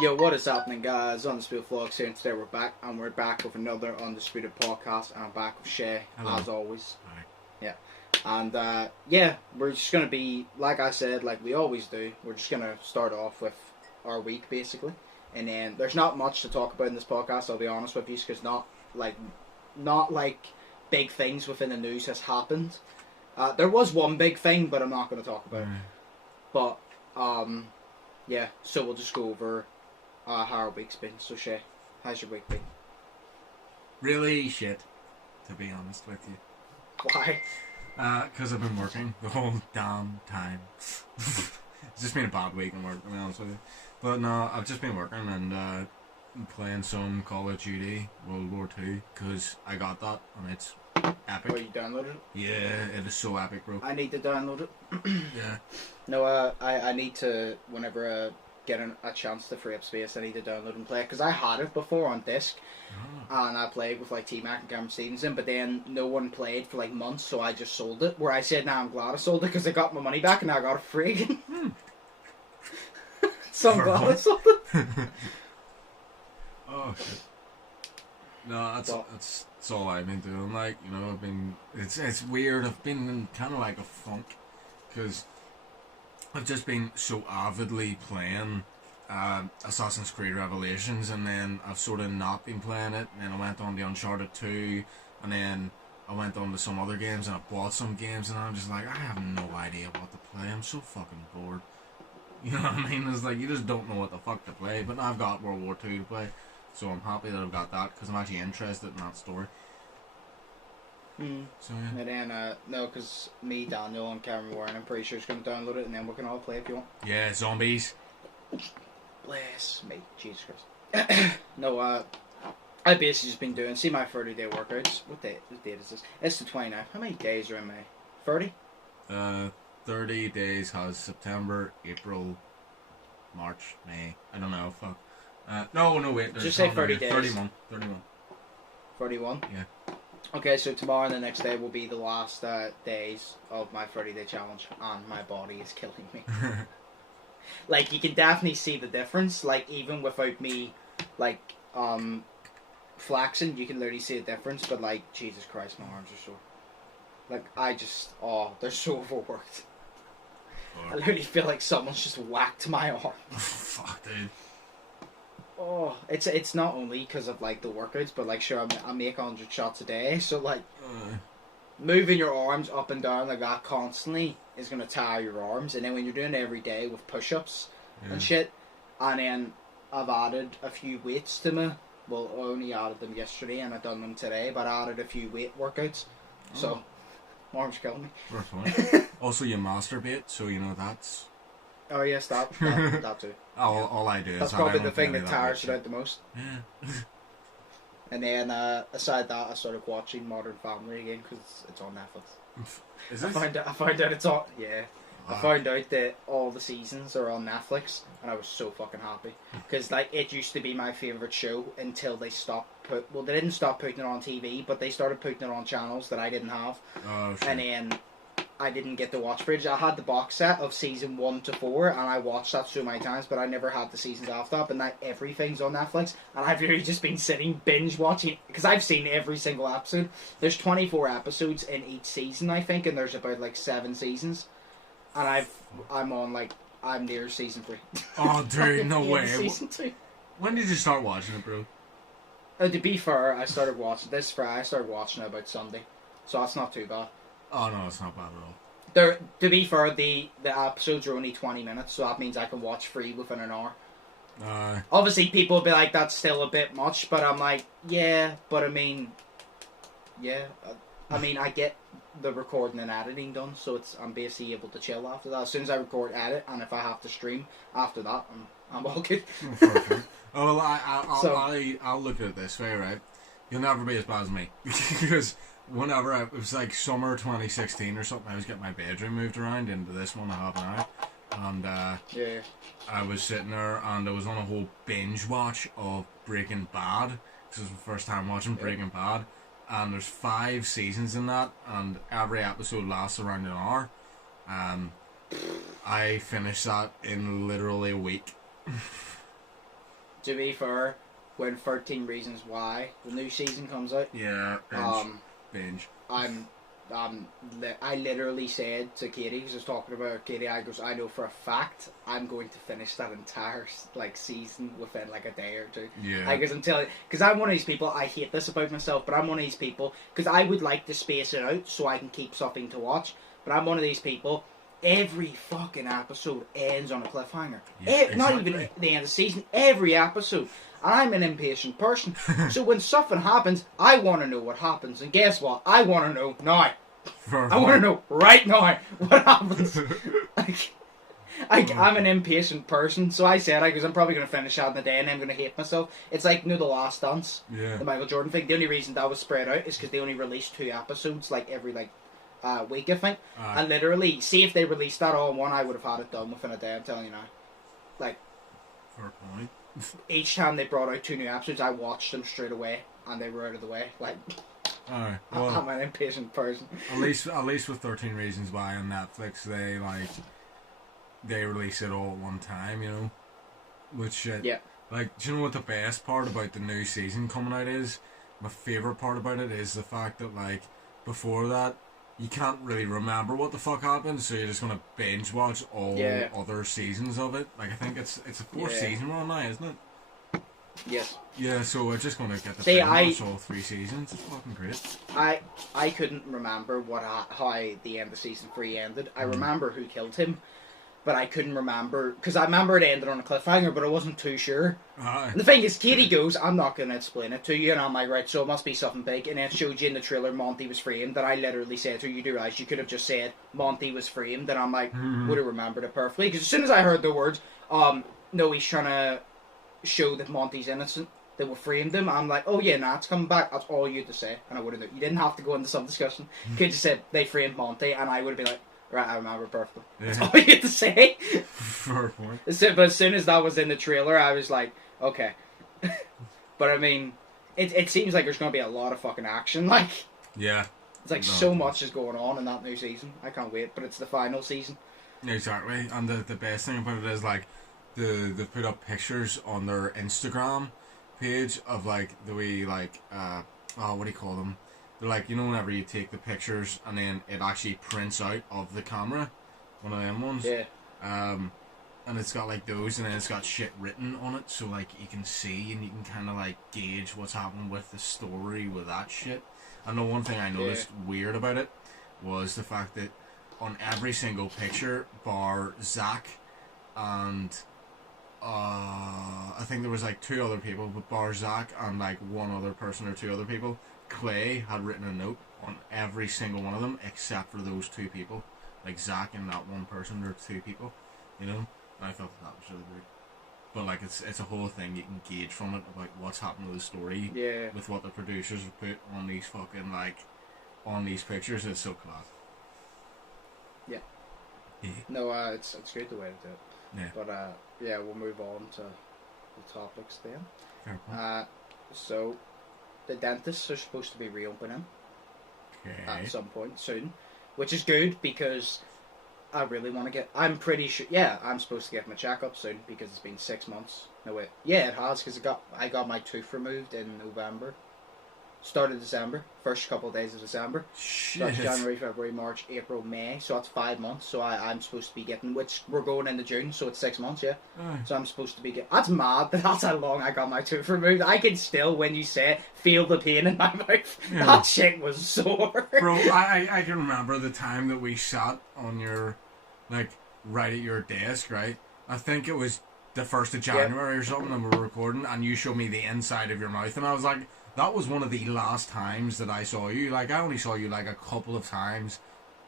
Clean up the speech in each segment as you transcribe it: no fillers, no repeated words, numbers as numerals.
Yo, what is happening, guys? Undisputed Vlogs here, and today we're back with another Undisputed podcast, and I'm back with Shay, as always. Hi. Yeah. And, we're just going to be, like I said, like we always do, we're just going to start off with our week, basically. And then, there's not much to talk about in this podcast, I'll be honest with you, because not big things within the news has happened. There was one big thing, but I'm not going to talk about it. But, yeah, so we'll just go over how our week's been. So Shay, how's your week been? Really shit, to be honest with you. Why? Because I've been working the whole damn time. It's just been a bad week in work, to be honest with you. But no, I've just been working and playing some Call of Duty World War 2 because I got that and it's epic. Oh, you downloaded it? Yeah, it is so epic, bro. I need to download it. Yeah. No, I need to, whenever get a chance to free up space, I need to download and play it. Because I had it before on disc, and I played with like T-Mac and Cameron Stevenson, but then no one played for like months, so I just sold it. Where I said, nah, I'm glad I sold it because I got my money back and now I got it free again. So I'm glad I sold it. Oh shit. No, that's all I've been doing. Like, you know, it's weird. I've been in kind of like a funk because I've just been so avidly playing Assassin's Creed Revelations, and then I've sort of not been playing it. And then I went on to Uncharted 2, and then I went on to some other games, and I bought some games, and I'm just like, I have no idea what to play. I'm so fucking bored. You know what I mean? It's like you just don't know what the fuck to play. But now I've got World War 2 to play, so I'm happy that I've got that because I'm actually interested in that story. So yeah. And then, no, because me, Daniel, and Cameron Warren, I'm pretty sure is going to download it, and then we can all play if you want. Yeah, zombies. Bless me, Jesus Christ. No, I basically just been doing, see my 30-day workouts. What date is this? It's the 29th. How many days are in May? 30? 30 days has September, April, March, May. I don't know, fuck. No, wait. Just say 30 days. 31. 31? Yeah. Okay, so tomorrow and the next day will be the last days of my 30-day challenge, and my body is killing me. Like, you can definitely see the difference. Like, even without me, like, flaxing, you can literally see a difference. But, like, Jesus Christ, my arms are sore. Like, they're so overworked. I literally feel like someone's just whacked my arm. Fuck, dude. Oh, it's not only because of, like, the workouts, but, like, sure, I make 100 shots a day, so, like, moving your arms up and down like that constantly is going to tire your arms, and then when you're doing it every day with push-ups and shit, and then I've added a few weights to me, well, I only added them yesterday, and I've done them today, but I added a few weight workouts, so, my arms killing me. Also, you masturbate, so, you know, that's... Oh yes, that too. All I do is... That's probably the thing that tires it out the most. Yeah. And then, aside that, I started watching Modern Family again, because it's on Netflix. Is this? I found out it's on... Yeah. I found out that all the seasons are on Netflix, and I was so fucking happy. Because, like, it used to be my favourite show until they stopped they didn't stop putting it on TV, but they started putting it on channels that I didn't have. Oh, shit. And then I didn't get to watch Bridge. I had the box set of season 1 to 4, and I watched that so many times, but I never had the seasons after that. But now everything's on Netflix, and I've really just been sitting binge watching, because I've seen every single episode. There's 24 episodes in each season, I think, and there's about like 7 seasons. And I'm near season 3. Oh, dude, no way. Season 2. When did you start watching it, bro? To be fair, I started watching it about Sunday, so that's not too bad. Oh no, it's not bad at all. To be fair, the episodes are only 20 minutes, so that means I can watch 3 within an hour. Obviously, people will be like, that's still a bit much, but I'm like, yeah, but I mean, I get the recording and editing done, so I'm basically able to chill after that. As soon as I record, edit, and if I have to stream after that, I'm all good. Oh, well, I'll look at it this way, right? You'll never be as bad as me. Because whenever it was like summer 2016 or something, I was getting my bedroom moved around into this one I have now. And I was sitting there and I was on a whole binge watch of Breaking Bad. This was the first time watching Breaking Bad. And there's 5 seasons in that, and every episode lasts around an hour. I finished that in literally a week. to be fair, when 13 Reasons Why the new season comes out, Yeah, binge. I literally said to Katie, because I was talking about Katie, I know for a fact I'm going to finish that entire like season within like a day or two. Yeah. Because I'm one of these people, I hate this about myself, but I'm one of these people, because I would like to space it out so I can keep something to watch, but I'm one of these people, every fucking episode ends on a cliffhanger. Yeah, Not exactly. even the end of the season, every episode. I'm an impatient person. So when something happens, I want to know what happens. And guess what? I want to know now. I want to know right now what happens. I'm an impatient person. So I said, I'm probably going to finish out in the day and I'm going to hate myself. It's like, The Last Dance. Yeah. The Michael Jordan thing. The only reason that was spread out is because they only released 2 episodes like every week, I think. And literally, see if they released that all in one, I would have had it done within a day, I'm telling you now. Like, Fair point. each time they brought out 2 new episodes, I watched them straight away, and they were out of the way. Like, Alright, well, I'm an impatient person. at least with 13 Reasons Why on Netflix, they release it all at one time, you know? Which, Yeah. like, do you know what the best part about the new season coming out is? My favourite part about it is the fact that, like, before that, you can't really remember what the fuck happened, so you're just gonna binge watch all other seasons of it. Like, I think it's a 4th season we're on now, isn't it? Yes. Yeah, so we're just gonna get the See, watch all 3 seasons. It's fucking great. I couldn't remember how the end of season 3 ended. I remember who killed him, but I couldn't remember, because I remember it ended on a cliffhanger, but I wasn't too sure. And the thing is, Katie goes, I'm not going to explain it to you, and I'm like, right, so it must be something big, and then it showed you in the trailer Monty was framed, and I literally said to her, you do realise you could have just said Monty was framed, and I'm like, would have remembered it perfectly, because as soon as I heard the words, no, he's trying to show that Monty's innocent, they will frame him, I'm like, oh yeah, nah, it's coming back, that's all you had to say, and I would have known. You didn't have to go into some discussion, you could have just said, they framed Monty, and I would have been like, right, I remember perfectly. That's all you had to say. Fair point. But as soon as that was in the trailer, I was like, okay. But I mean, it seems like there's going to be a lot of fucking action. Like, yeah. It's like so much is going on in that new season. I can't wait, but it's the final season. Exactly. And the best thing about it is, like, they've put up pictures on their Instagram page of, like, the way, like, what do you call them? They're like, you know, whenever you take the pictures and then it actually prints out of the camera, one of them ones. Yeah. And it's got like those, and then it's got shit written on it, so like you can see and you can kind of like gauge what's happening with the story with that shit. And the one thing I noticed weird about it was the fact that on every single picture, bar Zach and I think there was like 2 other people, but bar Zach and like 1 other person or 2 other people, Clay had written a note on every single one of them except for those 2 people. Like Zach and that 1 person, or 2 people, you know? And I thought that was really weird. But like it's a whole thing you can gauge from it about what's happening to the story with what the producers have put on these fucking like on these pictures. It's so class. Yeah. No, it's great the way to do it. Yeah. But we'll move on to the topics then. Fair point. So the dentists are supposed to be reopening at some point soon, which is good because I really want to get. I'm pretty sure. Yeah, I'm supposed to get my checkup soon because it's been 6 months. No wait. Yeah, it has because I got my tooth removed in November. Start of December, first couple of days of December. Shit. So that's January, February, March, April, May. So that's 5 months. So I'm supposed to be getting, which we're going into June, so it's 6 months, yeah. So I'm supposed to be getting. That's mad. That's how long I got my tooth removed. I can still, when you say it, feel the pain in my mouth. Yeah. That shit was sore. Bro, I can remember the time that we sat on your, like, right at your desk, right? I think it was the 1st of January or something, and we were recording, and you showed me the inside of your mouth, and I was like, that was one of the last times that I saw you. Like, I only saw you, like, a couple of times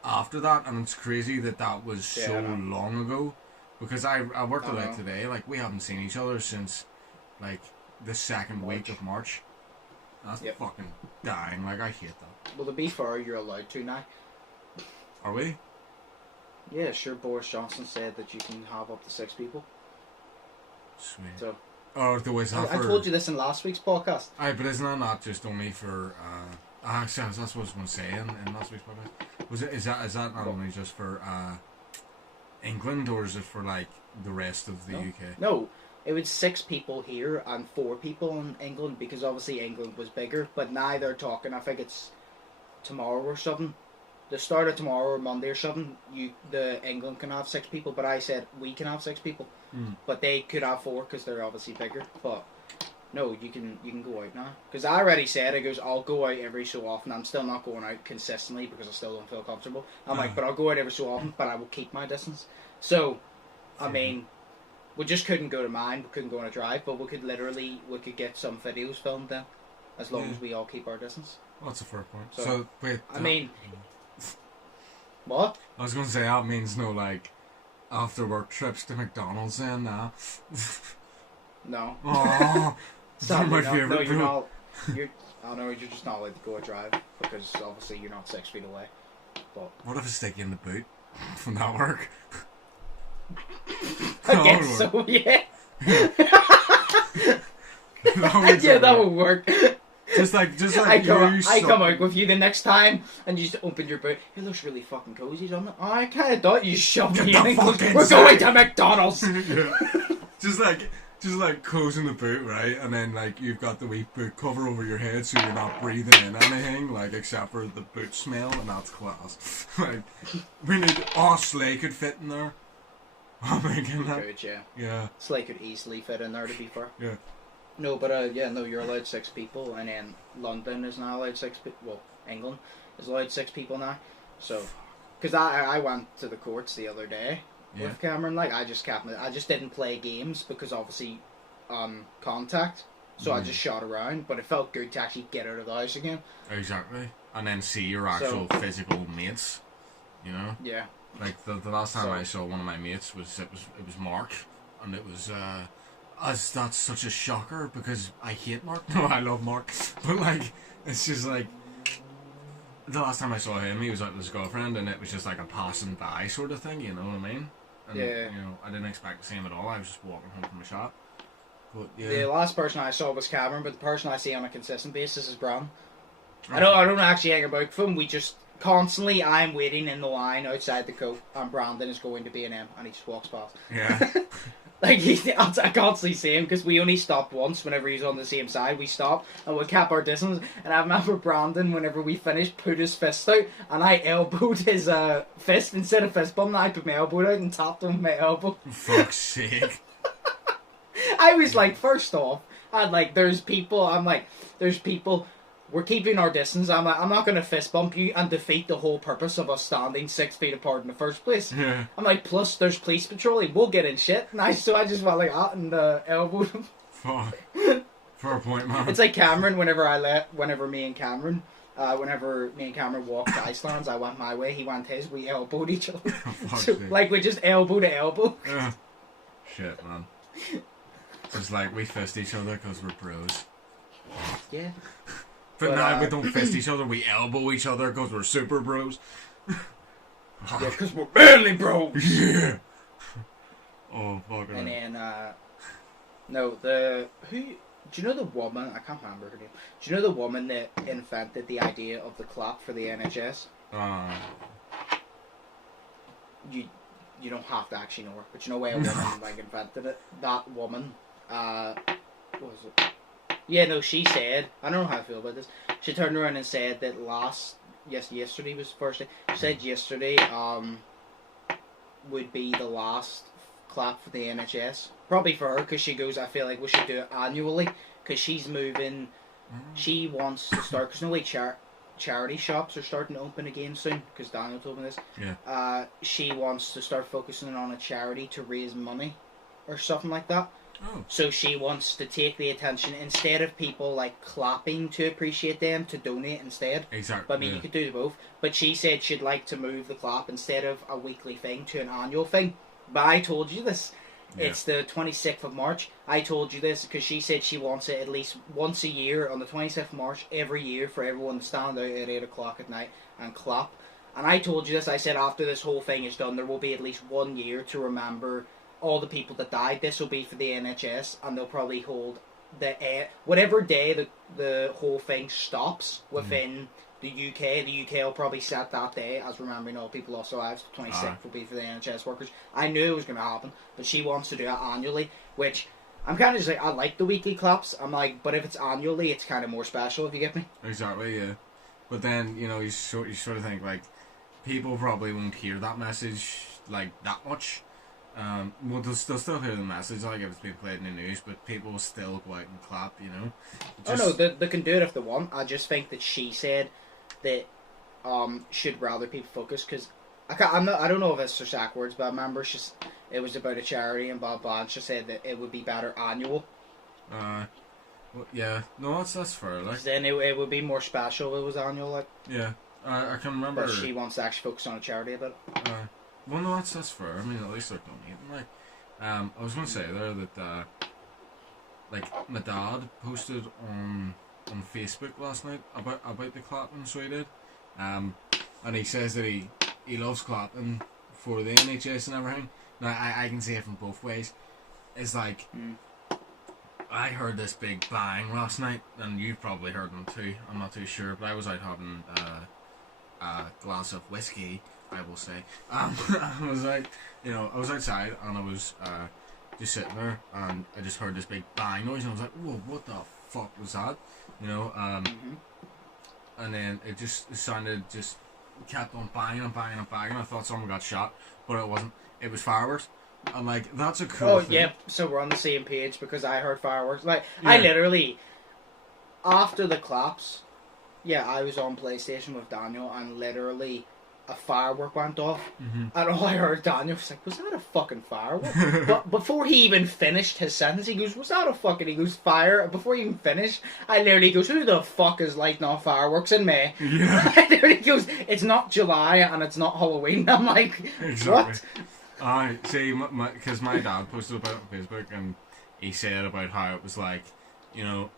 after that, and it's crazy that that was so long ago. Because I worked it out today. Like, we haven't seen each other since, like, the 2nd week of March. That's fucking dying. Like, I hate that. Well, to be fair, you're allowed to now. Are we? Yeah, sure. Boris Johnson said that you can have up to 6 people. Sweet. So... Oh, the ways I told you this in last week's podcast. Aye, but isn't that not just only for? Actually, that's what I was going to say in last week's podcast. Is that not only just for England, or is it for like the rest of the UK? No, it was 6 people here and 4 people in England, because obviously England was bigger. But now they're talking, I think it's tomorrow or something. The start of tomorrow or Monday or something, the England can have 6 people, but I said we can have 6 people. But they could have 4 because they're obviously bigger. But no, you can go out now. Because I already said, I'll go out every so often. I'm still not going out consistently because I still don't feel comfortable. I'm like, but I'll go out every so often, but I will keep my distance. So, I mean, we just couldn't go to mine, we couldn't go on a drive, but we could get some videos filmed then, as long as we all keep our distance. Well, that's a fair point. So wait, I mean, what? I was going to say, that means no, like, after work trips to McDonald's then, nah. No. Oh, they're my favourite. No, you're not. You're just not allowed to go a drive, because obviously you're not 6 feet away. But what if I stick you in the boot? From that work? I guess so, yeah. that would work. Just like I come out with you the next time, and you just open your boot. It looks really fucking cozy, doesn't it? Oh, I kind of thought you shoved me in. We're going to McDonald's. Yeah. Just like closing the boot, right? And then like you've got the wee boot cover over your head, so you're not breathing in anything, like except for the boot smell, and that's class. Like we need. Slay could fit in there. I'm thinking that. Could, yeah. Yeah. Slay could easily fit in there, to be fair. Yeah. No, but you're allowed 6 people, and then London is now allowed 6 people. Well, England is allowed 6 people now. So, because I went to the courts the other day with Cameron, like I just didn't play games because obviously, contact. So I just shot around, but it felt good to actually get out of the house again. Exactly, and then see your actual physical mates. You know. Yeah. Like the last time I saw one of my mates it was Mark, and it was that's such a shocker because I hate Mark. No, I love Mark, but like it's just like the last time I saw him, he was out with his girlfriend, and it was just like a passing by sort of thing. You know what I mean? And, yeah. You know, I didn't expect to see him at all. I was just walking home from a shop. But yeah. The last person I saw was Cameron, but the person I see on a consistent basis is Brown. Okay. I don't actually hang about with him. We just constantly, I'm waiting in the line outside the coat, and Brandon is going to B&M, and he just walks past. Yeah. Like, I constantly see him, because we only stopped once whenever he's on the same side. We stopped, and we kept our distance, and I remember Brandon, whenever we finished, put his fist out, and I elbowed his fist, instead of fist bump, I put my elbow out and tapped him with my elbow. For fuck's sake. I was like, first off, there's people, we're keeping our distance. I'm like, I'm not going to fist bump you and defeat the whole purpose of us standing 6 feet apart in the first place. Yeah. I'm like, plus there's police patrolling, we'll get in shit. So I just went like that and elbowed him. Fuck. Fair point, man. It's like Cameron, whenever me and Cameron walked to Iceland, I went my way, he went his, we elbowed each other. So, like, we just elbow to elbow. Yeah. Shit, man. Just like, we fist each other because we're bros. Yeah. But now we don't fist each other, we elbow each other because we're super bros. Yeah, because we're manly bros. Yeah. Oh, fuck. And then, do you know the woman, I can't remember her name, do you know the woman that invented the idea of the clap for the NHS? You don't have to actually know her, but you know why a woman invented it? That woman, what was it? Yeah, no, she said, I don't know how I feel about this. She turned around and said that yesterday was the first day. She said yesterday would be the last clap for the NHS. Probably for her, because she goes, I feel like we should do it annually, because she's moving. She wants to start, because no charity shops are starting to open again soon, because Daniel told me this. Yeah. She wants to start focusing on a charity to raise money, or something like that. Oh. So she wants to take the attention, instead of people like clapping to appreciate them, to donate instead. Exactly. But I mean, you could do both. But she said she'd like to move the clap instead of a weekly thing to an annual thing. But I told you this. Yeah. It's the 26th of March. I told you this because she said she wants it at least once a year on the 26th of March every year for everyone to stand out at 8 o'clock at night and clap. And I told you this. I said after this whole thing is done, there will be at least 1 year to remember all the people that died. This will be for the NHS, and they'll probably hold whatever day the whole thing stops within the UK. The UK will probably set that day as remembering all people lost their lives. The 26th will be for the NHS workers. I knew it was going to happen, but she wants to do it annually, which I'm kind of just like, I like the weekly claps. I'm like, but if it's annually, it's kind of more special, if you get me. Exactly, yeah. But then, you know, you sort of think, like, people probably won't hear that message, like, that much. Well, they'll still hear the message, like, if it's being played in the news, but people will still go out and clap, you know? Oh, no, they can do it if they want. I just think that she said that should rather people focus, because I don't know if it's just backwards, but I remember it was about a charity and blah blah, and she said that it would be better annual. Well, yeah, no, that's fair. Like, then it would be more special if it was annual, like. Yeah, I can remember. But she wants to actually focus on a charity a bit. Well, no, that's fair. I mean, at least they're donating. Like, I was gonna say there that like my dad posted on Facebook last night about the clapping, so he did. And he says that he loves clapping for the NHS and everything. Now, I can see it from both ways. It's like, I heard this big bang last night, and you probably heard them too. I'm not too sure, but I was out having a glass of whiskey, I will say. I was like, you know, I was outside, and I was just sitting there, and I just heard this big bang noise, and I was like, whoa, what the fuck was that? You know, and then it sounded, just kept on banging and banging and banging. I thought someone got shot, but it wasn't. It was fireworks. I'm like, that's a cool thing. Yeah, so we're on the same page, because I heard fireworks. Like, yeah. I literally, after the claps, I was on PlayStation with Daniel, and literally a firework went off, and all I heard Daniel was like, was that a fucking firework? But before he even finished his sentence, he goes, was that a fucking, he goes, fire? Before he even finished, I literally goes, who the fuck is lighting off fireworks in May? Yeah. I literally goes, it's not July, and it's not Halloween. I'm like, exactly. What? I see, because my dad posted about it on Facebook, and he said about how it was like, you know,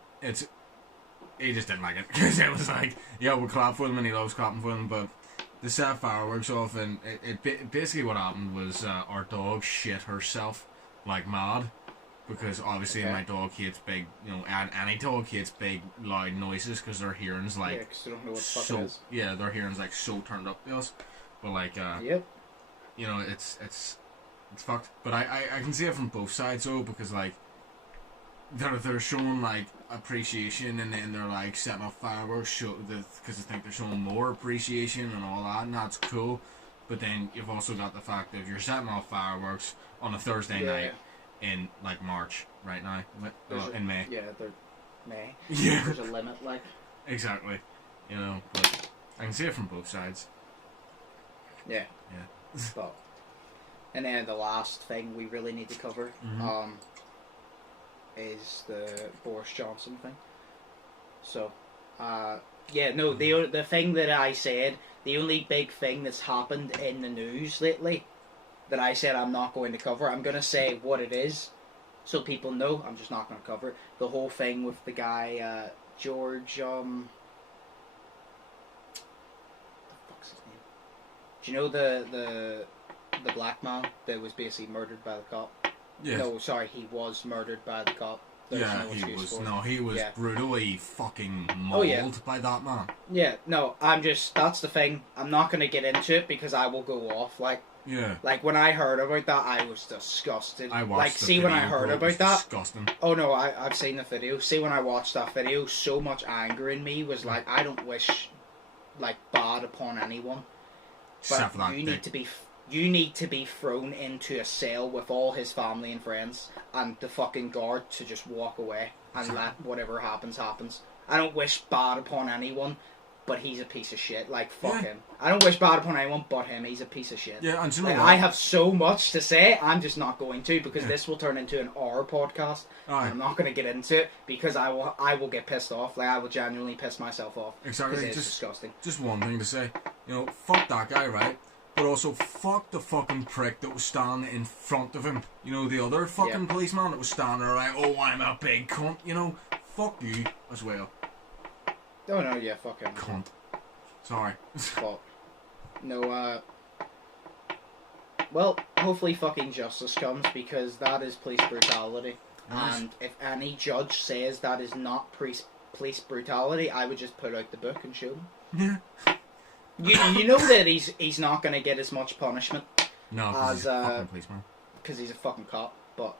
he just didn't like it, because it was like, yeah, we'll clap for them, and he loves clapping for them, but they set fireworks off, and it basically what happened was our dog shit herself like mad, because obviously my dog hates big, you know, any dog hates big loud noises, because their hearing's like, because they don't know what the fuck it is. Yeah, their hearing's like so turned up to us, but like, you know, it's fucked. But I can see it from both sides though, because like they're showing like appreciation, and then they're like setting off fireworks because they think they're showing more appreciation and all that, and that's cool. But then you've also got the fact that if you're setting off fireworks on a Thursday night in like March right now, in May. Yeah, they're May. Yeah. There's a limit, like. Exactly. You know, but I can see it from both sides. Yeah. Yeah. But, and then the last thing we really need to cover is the Boris Johnson thing. So, the thing that I said, the only big thing that's happened in the news lately that I said I'm not going to cover, I'm going to say what it is so people know. I'm just not going to cover it. The whole thing with the guy, George, what the fuck's his name? Do you know the black man that was basically murdered by the cop? Yes. No, sorry, he was murdered by the cop. He was brutally fucking mauled by that man. Yeah, no, that's the thing. I'm not going to get into it because I will go off, like, when I heard about that, I was disgusted. I watched the video, when I heard about that, disgusting. Oh no, I've seen the video. See, when I watched that video, so much anger in me was like, I don't wish, like, bad upon anyone. Except for that you need to be thrown into a cell with all his family and friends, and the fucking guard to just walk away and let whatever happens. I don't wish bad upon anyone, but he's a piece of shit. Like, fuck him. I don't wish bad upon anyone but him. He's a piece of shit. Yeah, and you know what? I have so much to say, I'm just not going to, because this will turn into an hour podcast. And I'm not going to get into it, because I will get pissed off. Like, I will genuinely piss myself off. Exactly. It's disgusting. Just one thing to say. You know, fuck that guy, right? But also, fuck the fucking prick that was standing in front of him. You know, the other fucking policeman that was standing there like, oh, I'm a big cunt. You know, fuck you as well. Oh, no, yeah, fuck him. Cunt. Sorry. But, no, well, hopefully fucking justice comes, because that is police brutality. Nice. And if any judge says that is not police brutality, I would just put out the book and show them. Yeah. You know that he's not going to get as much punishment as he's a fucking policeman, because he's a fucking cop. But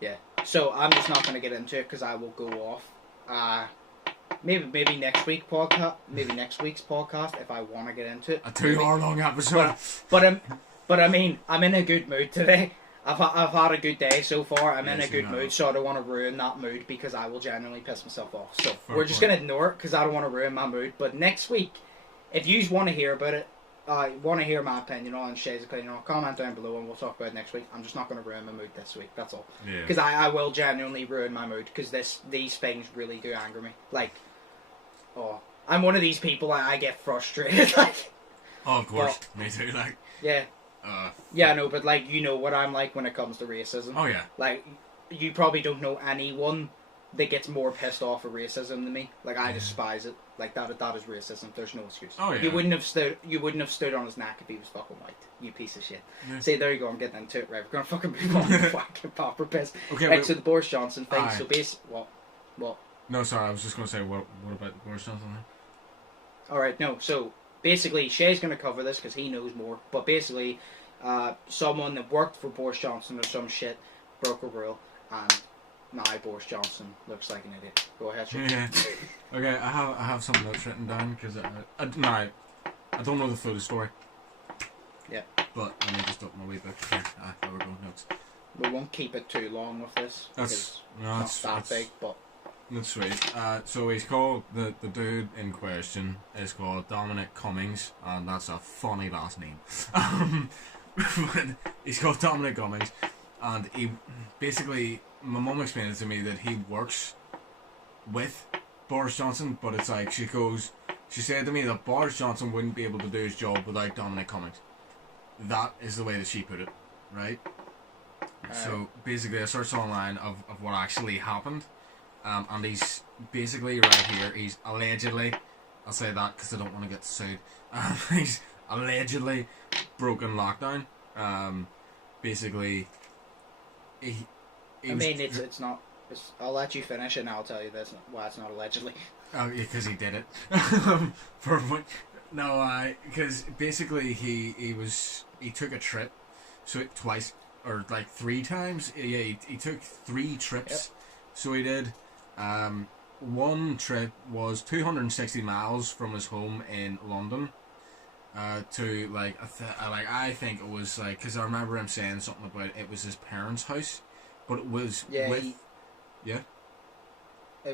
yeah, so I'm just not going to get into it because I will go off. Maybe next week's podcast if I want to get into it. A 2-hour-long episode. But I mean, I'm in a good mood today. I've had a good day so far. I'm in a good mood, so I don't want to ruin that mood because I will genuinely piss myself off. So we're just going to ignore it because I don't want to ruin my mood. But next week, if you want to hear about it, want to hear my opinion on Sheas' opinion, comment down below and we'll talk about it next week. I'm just not going to ruin my mood this week. That's all. Because I will genuinely ruin my mood because these things really do anger me. Like, I'm one of these people. I get frustrated. Like, of course, me too. Like, yeah. Yeah, no, but like, you know what I'm like when it comes to racism. Oh yeah. Like, you probably don't know anyone that gets more pissed off at racism than me. Like, I despise it. Like, that is racism. There's no excuse. Oh yeah. You wouldn't have stood on his neck if he was fucking white. You piece of shit. Yeah. See, there you go. I'm getting into it. Right, we're gonna fucking move on. Fucking proper piss. Okay. Right, so the Boris Johnson thing. Aye. So what? No, sorry. I was just gonna say what about the Boris Johnson thing? All right, no. So basically, Shay's gonna cover this because he knows more. But basically, someone that worked for Boris Johnson or some shit broke a rule, and now Boris Johnson looks like an idiot. Go ahead, Shay. Yeah. Okay, I have some notes written down because I don't know the full story. Yeah. But let me just open my wee book here. There we go, notes. We won't keep it too long with this. That's It's not that big, but that's sweet. So he's called the dude in question is called Dominic Cummings, and that's a funny last name. But he's called Dominic Cummings, and he basically, my mum explained to me that he works with Boris Johnson, but it's like she said to me that Boris Johnson wouldn't be able to do his job without Dominic Cummings. That is the way that she put it, right? So basically I searched online of what actually happened, and he's basically right here, he's allegedly, I'll say that because I don't want to get sued, he's allegedly broken lockdown. Basically it's not. I'll let you finish it and I'll tell you this why it's not allegedly. Oh, yeah, because he did it. Because basically he took a trip, so twice or like 3 times. Yeah, he took 3 trips. Yep. So he did. One trip was 260 miles from his home in London. To like I think it was like, because I remember him saying something about it was his parents' house, but it was it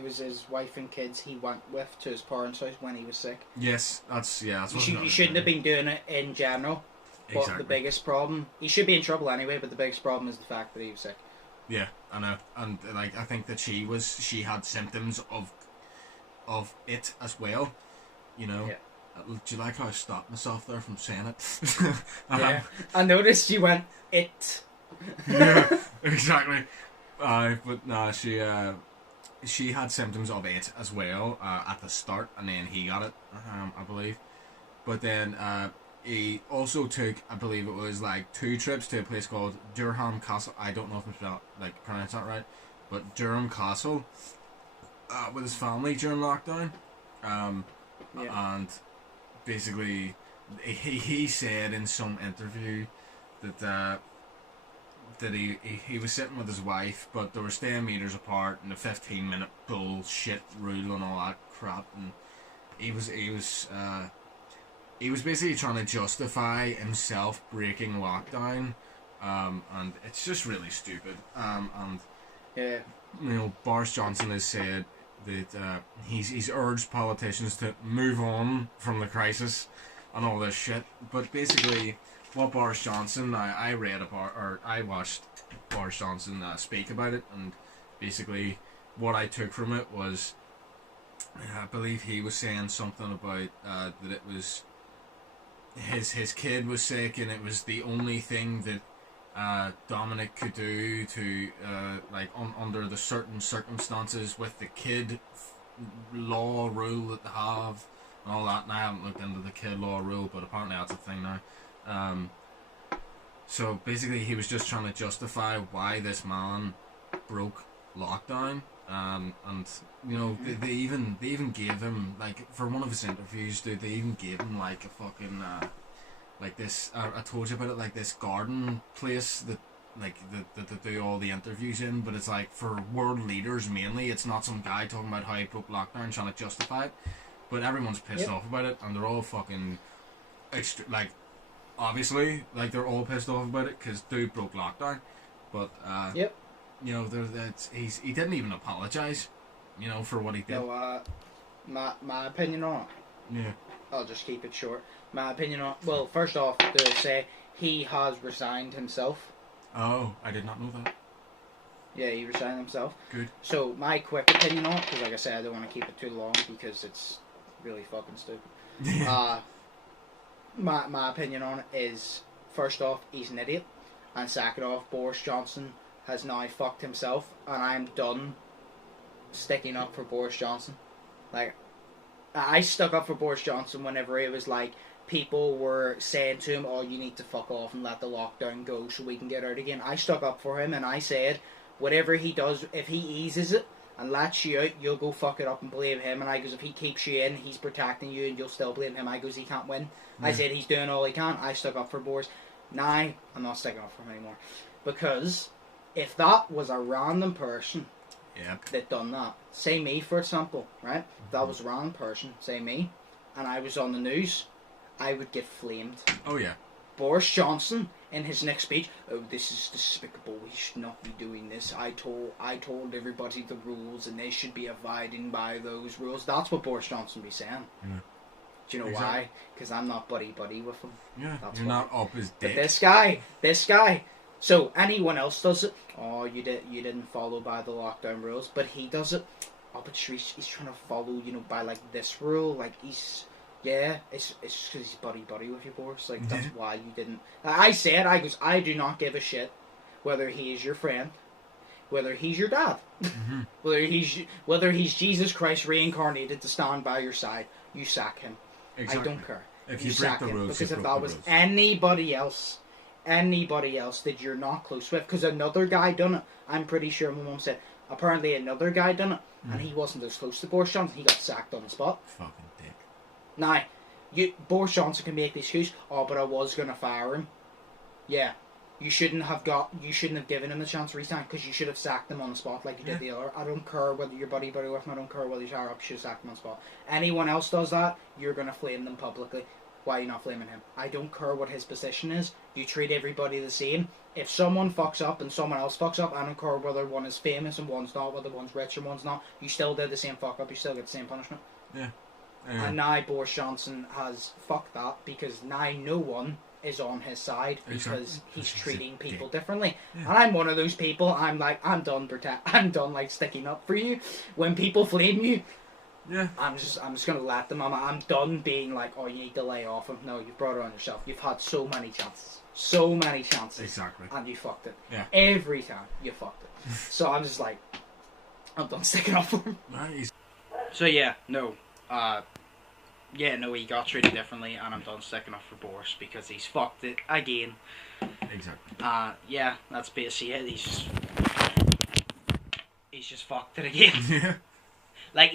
was his wife and kids he went with to his parents' house when he was sick. Yes, that's what you shouldn't have been doing it in general. But exactly. The biggest problem, he should be in trouble anyway, but the biggest problem is the fact that he was sick. Yeah, I know, and like I think that she had symptoms of it as well, you know. Yeah. Do you like how I stopped myself there from saying it? Yeah, I noticed you went it. Yeah, exactly. But no, she had symptoms of it as well at the start, and then he got it, I believe. But then he also took, I believe it was like 2 trips to a place called Durham Castle. I don't know if I'm pronounced that right, but Durham Castle with his family during lockdown. And basically, he said in some interview that he was sitting with his wife, but they were staying meters apart, and the 15-minute bullshit rule and all that crap, and he was basically trying to justify himself breaking lockdown, and it's just really stupid. And yeah, you know, Boris Johnson has said that he's urged politicians to move on from the crisis and all this shit. But basically, what Boris Johnson, I watched Boris Johnson speak about it, and basically what I took from it was, I believe he was saying something about that it was his kid was sick, and it was the only thing that Dominic could do to under the certain circumstances with the kid law rule that they have and all that. And I haven't looked into the kid law rule, but apparently that's a thing now. So basically he was just trying to justify why this man broke lockdown, and you know, they even gave him, like, for one of his interviews, dude, they even gave him like a fucking like this, I told you about it, like this garden place that like that do all the interviews in, but it's like for world leaders mainly, it's not some guy talking about how he broke lockdown trying to justify it, but everyone's pissed off about it, and they're all fucking like obviously like they're all pissed off about it because dude broke lockdown, but you know he didn't even apologize, you know, for what he did. No, my opinion on it. Yeah. I'll just keep it short. My opinion on it. Well, first off, to say he has resigned himself. Oh, I did not know that. Yeah, he resigned himself. Good. So my quick opinion on it, because like I said, I don't want to keep it too long because it's really fucking stupid. My opinion on it is, first off, he's an idiot, and second off, Boris Johnson has now fucked himself, and I'm done sticking up for Boris Johnson. Like, I stuck up for Boris Johnson whenever it was like people were saying to him, "Oh, you need to fuck off and let the lockdown go so we can get out again." I stuck up for him and I said, whatever he does, if he eases it and lets you out, you'll go fuck it up and blame him. And I goes, if he keeps you in, he's protecting you and you'll still blame him. I goes, he can't win. I said he's doing all he can. I stuck up for Boris. Now I'm not sticking up for him anymore, because if that was a random person that done that, say me for example, right? If that was a random person, say me, and I was on the news, I would get flamed. Oh yeah. Boris Johnson in his next speech, "Oh, this is despicable. We should not be doing this. I told everybody the rules, and they should be abiding by those rules." That's what Boris Johnson be saying. Yeah. Do you know why? Because I'm not buddy with him. Yeah, that's you're not up his dick. But this guy. So anyone else does it. "Oh, you didn't follow by the lockdown rules," but he does it. "Oh, but he's trying to follow, you know, by like this rule. Like he's." Yeah, it's just because he's buddy with you, Boris. Like, that's why you didn't... I I do not give a shit whether he is your friend, whether he's your dad, whether he's Jesus Christ reincarnated to stand by your side. You sack him. Exactly. I don't care. If you break the rules, because if that was anybody else that you're not close with, because another guy done it, I'm pretty sure my mum said, apparently another guy done it, and he wasn't as close to Boris Johnson, he got sacked on the spot. Fucking dick. Now, Boris Johnson can make the excuse, "Oh, but I was going to fire him." Yeah, you shouldn't have given him the chance to resign, because you should have sacked him on the spot like you did the other. I don't care whether you're buddy with him, I don't care whether you're higher up, you should have sacked him on the spot. Anyone else does that, you're going to flame them publicly. Why are you not flaming him? I don't care what his position is. You treat everybody the same. If someone fucks up and someone else fucks up, I don't care whether one is famous and one's not, whether one's rich and one's not. You still did the same fuck up, you still get the same punishment. Yeah. And now Boris Johnson has fucked that, because now no one is on his side, because he's treating people differently. Yeah. And I'm one of those people. I'm like, I'm done like sticking up for you. When people flame you, I'm just gonna let them. I'm done being like, "Oh, you need to lay off him." No, you've brought it on yourself. You've had so many chances. Exactly. And you fucked it. Yeah. Every time you fucked it. So I'm just like, I'm done sticking up for him. Nice. So he got treated differently, and I'm done sticking up for Boris, because he's fucked it again. Exactly. That's basically it. He's just fucked it again. Yeah. Like,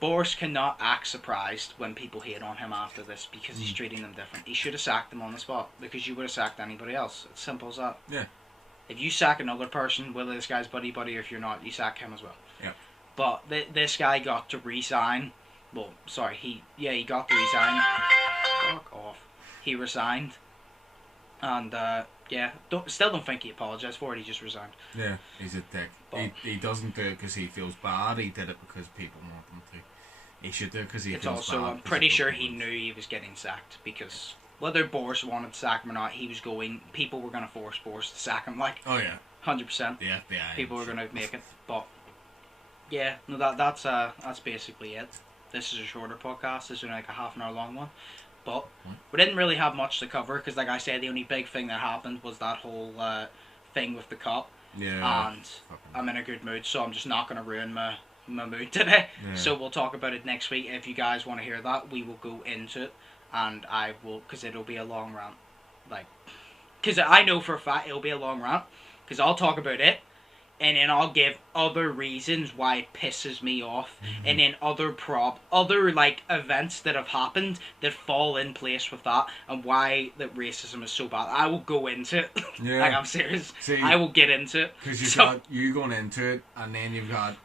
Boris cannot act surprised when people hate on him after this, because he's treating them different. He should have sacked them on the spot, because you would have sacked anybody else. It's simple as that. Yeah. If you sack another person, whether this guy's buddy, or if you're not, you sack him as well. Yeah. But this guy got to resign. Well, sorry, he got to resign. Fuck off. He resigned. And, still don't think he apologised for it, he just resigned. Yeah, he's a dick. He doesn't do it because he feels bad, he did it because people want him to. He should do it because he feels bad. I'm pretty sure he knew he was getting sacked, because whether Boris wanted to sack him or not, people were going to force Boris to sack him, like. Oh yeah. 100%. The FBI. People were going to make it, but... Yeah, no, that's basically it. This is a shorter podcast. This is only like a half an hour long one. But we didn't really have much to cover, because like I said, the only big thing that happened was that whole thing with the cop. Yeah. And I'm in a good mood, so I'm just not going to ruin my mood today. Yeah. So we'll talk about it next week. If you guys want to hear that, we will go into it. And I will, because it'll be a long rant. Like, because I know for a fact it'll be a long rant. Because I'll talk about it and then I'll give other reasons why it pisses me off, and then other like events that have happened that fall in place with that, and why that racism is so bad. I will go into it. Yeah. Like, I'm serious. See, I will get into it. Because you've got you going into it, and then you've got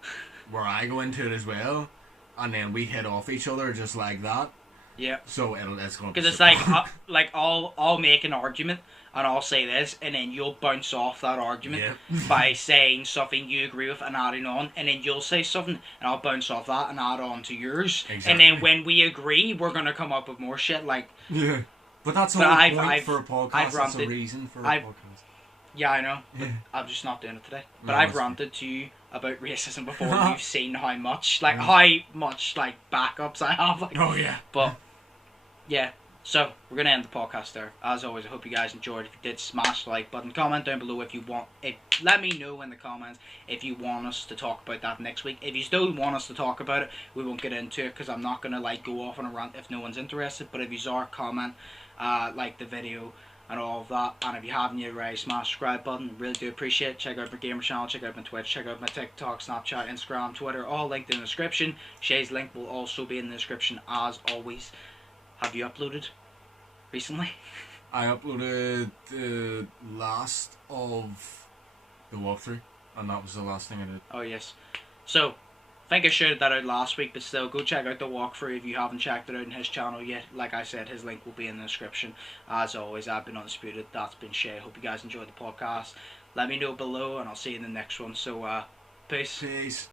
where I go into it as well, and then we hit off each other just like that. Yeah. So it's going to be... Because it's like I'll make an argument, and I'll say this, and then you'll bounce off that argument by saying something you agree with and adding on, and then you'll say something, and I'll bounce off that and add on to yours. Exactly. And then when we agree, we're going to come up with more shit, like... Yeah. But that's the whole point for a podcast. That's a reason for a podcast. Yeah, I know. But I'm just not doing it today. But I've ranted to you about racism before, and you've seen how much backups I have. Like, oh, yeah. But... yeah, so we're gonna end the podcast there. As always, I hope you guys enjoyed. If you did, smash the like button. Comment down below if you want. Let me know in the comments if you want us to talk about that next week. If you still want us to talk about it, we won't get into it because I'm not gonna like go off on a rant if no one's interested. But if you are, comment, like the video and all of that. And if you haven't yet already, smash the subscribe button. Really do appreciate it. Check out my gamer channel. Check out my Twitch. Check out my TikTok, Snapchat, Instagram, Twitter. All linked in the description. Sheas' link will also be in the description as always. Have you uploaded recently? I uploaded the last of the walkthrough, and that was the last thing I did. Oh, yes. So, I think I shouted that out last week, but still, go check out the walkthrough if you haven't checked it out on his channel yet. Like I said, his link will be in the description. As always, I've been Undisputed. That's been Shay. Hope you guys enjoyed the podcast. Let me know below, and I'll see you in the next one. So, peace. Peace.